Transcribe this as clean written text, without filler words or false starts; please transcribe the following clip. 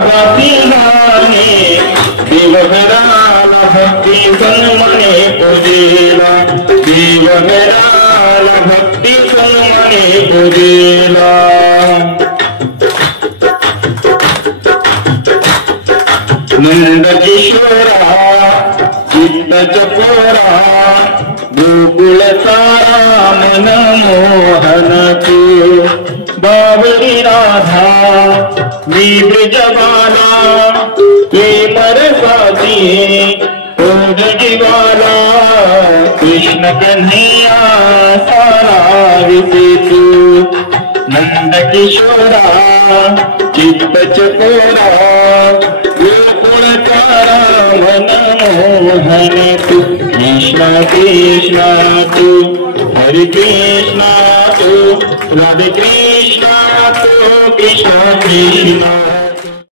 गाणे देवघराला भक्ती सन्मने पूजेला, देवघराला भक्ती सन्मने पूजेला। नंद किशोरा चित्त चकोरा गोकुळ सारा मन मोहन तू, बाबरी राधा मी ब्रजबाला प्रेम रसाची ओढ जीवाला, कृष्ण कन्हैया सारा विसे तू। नंद किशोरा चित्त चकोरा गोकुळ सारा मन मोहन तू, कृष्ण कृष्ण तू हरे कृष्ण तू, राधे कृष्ण तू कृष्ण कृष्ण।